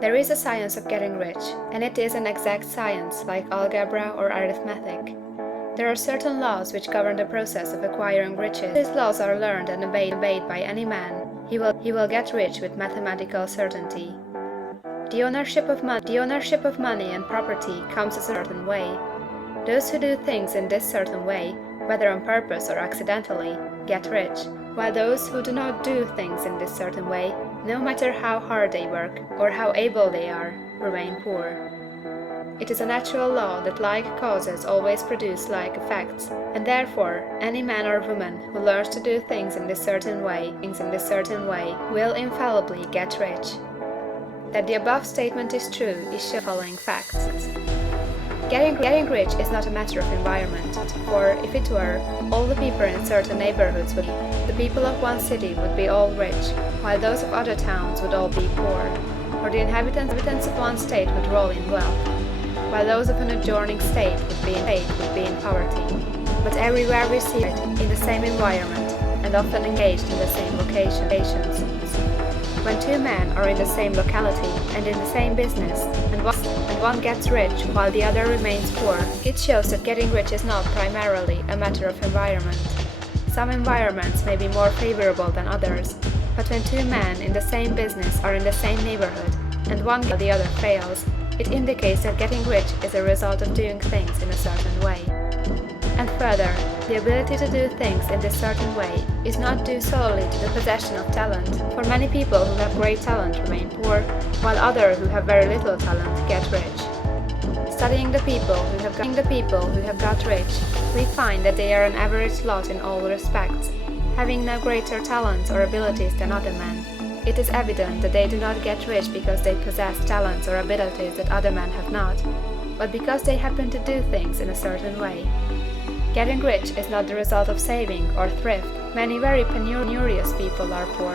There is a science of getting rich, and it is an exact science like algebra or arithmetic. There are certain laws which govern the process of acquiring riches. If these laws are learned and obeyed by any man, he will get rich with mathematical certainty. The ownership of money and property comes a certain way. Those who do things in this certain way, whether on purpose or accidentally, get rich, while those who do not do things in this certain way, no matter how hard they work or how able they are, remain poor. It is a natural law that like causes always produce like effects, and therefore any man or woman who learns to do things in this certain way will infallibly get rich. That the above statement is true is shown by the following facts. Getting rich is not a matter of environment, for if it were, all the people in certain neighborhoods would be. The people of one city would be all rich, while those of other towns would all be poor. Or the inhabitants of one state would roll in wealth, while those of an adjoining state would be in poverty. But everywhere we see it in the same environment, and often engaged in the same vocations. When two men are in the same locality and in the same business, and one gets rich while the other remains poor, it shows that getting rich is not primarily a matter of environment. Some environments may be more favorable than others, but when two men in the same business are in the same neighborhood, and one while the other fails, it indicates that getting rich is a result of doing things in a certain way. And further, the ability to do things in this certain way is not due solely to the possession of talent, for many people who have great talent remain poor, while others who have very little talent get rich. Studying the people who have got rich, we find that they are an average lot in all respects, having no greater talents or abilities than other men. It is evident that they do not get rich because they possess talents or abilities that other men have not, but because they happen to do things in a certain way. Getting rich is not the result of saving or thrift. Many very penurious people are poor,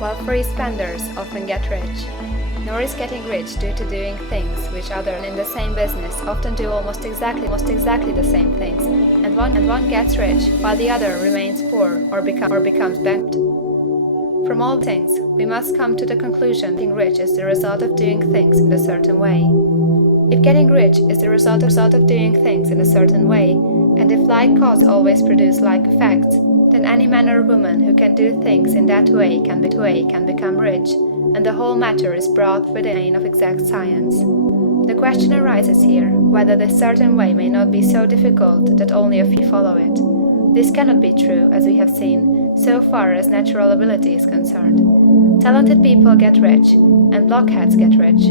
while free spenders often get rich. Nor is getting rich due to doing things which others in the same business often do almost exactly the same things, and one gets rich while the other remains poor or becomes bankrupt. From all things, we must come to the conclusion that getting rich is the result of doing things in a certain way. If getting rich is the result of doing things in a certain way, and if like causes always produce like effects, then any man or woman who can do things in that way can become rich, and the whole matter is brought within the domain of exact science. The question arises here, whether this certain way may not be so difficult that only a few follow it. This cannot be true, as we have seen, so far as natural ability is concerned. Talented people get rich, and blockheads get rich.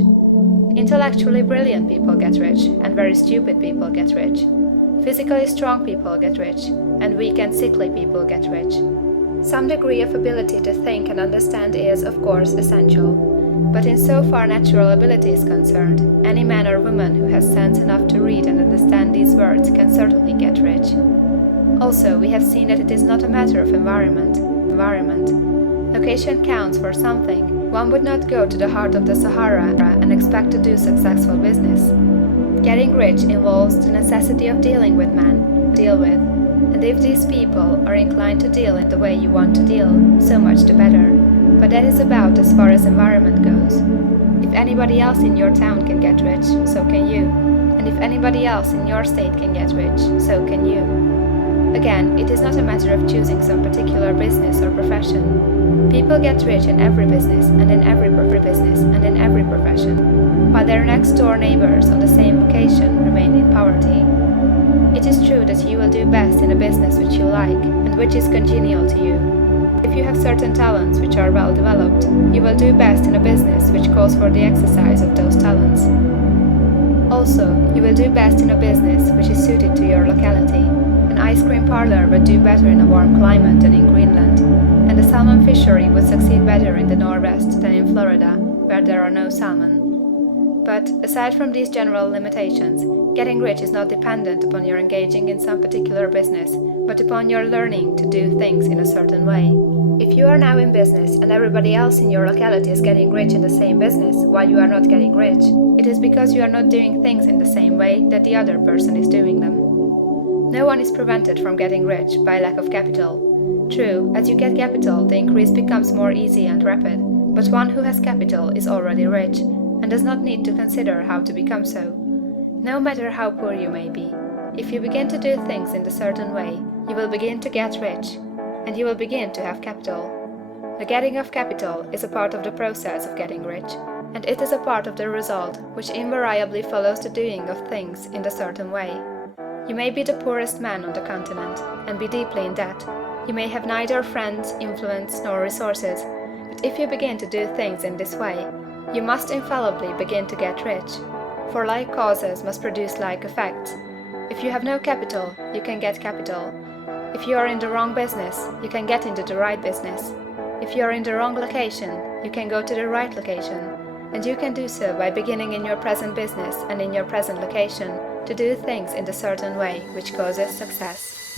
Intellectually brilliant people get rich, and very stupid people get rich. Physically strong people get rich, and weak and sickly people get rich. Some degree of ability to think and understand is, of course, essential. But in so far natural ability is concerned, any man or woman who has sense enough to read and understand these words can certainly get rich. Also, we have seen that it is not a matter of environment. Location counts for something. One would not go to the heart of the Sahara and expect to do successful business. Getting rich involves the necessity of dealing with men, and if these people are inclined to deal in the way you want to deal, so much the better. But that is about as far as environment goes. If anybody else in your town can get rich, so can you. And if anybody else in your state can get rich, so can you. Again, it is not a matter of choosing some particular business or profession. People get rich in every business and in every profession, while their next-door neighbors on the same vocation remain in poverty. It is true that you will do best in a business which you like and which is congenial to you. If you have certain talents which are well developed, you will do best in a business which calls for the exercise of those talents. Also, you will do best in a business which is suited to your locality. An ice cream parlor would do better in a warm climate than in Greenland, and a salmon fishery would succeed better in the Northwest than in Florida, where there are no salmon. But, aside from these general limitations, getting rich is not dependent upon your engaging in some particular business, but upon your learning to do things in a certain way. If you are now in business and everybody else in your locality is getting rich in the same business while you are not getting rich, it is because you are not doing things in the same way that the other person is doing them. No one is prevented from getting rich by lack of capital. True, as you get capital, the increase becomes more easy and rapid, but one who has capital is already rich, and does not need to consider how to become so. No matter how poor you may be, if you begin to do things in a certain way, you will begin to get rich, and you will begin to have capital. The getting of capital is a part of the process of getting rich, and it is a part of the result which invariably follows the doing of things in a certain way. You may be the poorest man on the continent, and be deeply in debt. You may have neither friends, influence, nor resources, but if you begin to do things in this way, you must infallibly begin to get rich, for like causes must produce like effects. If you have no capital, you can get capital. If you are in the wrong business, you can get into the right business. If you are in the wrong location, you can go to the right location, and you can do so by beginning in your present business and in your present location to do things in a certain way which causes success.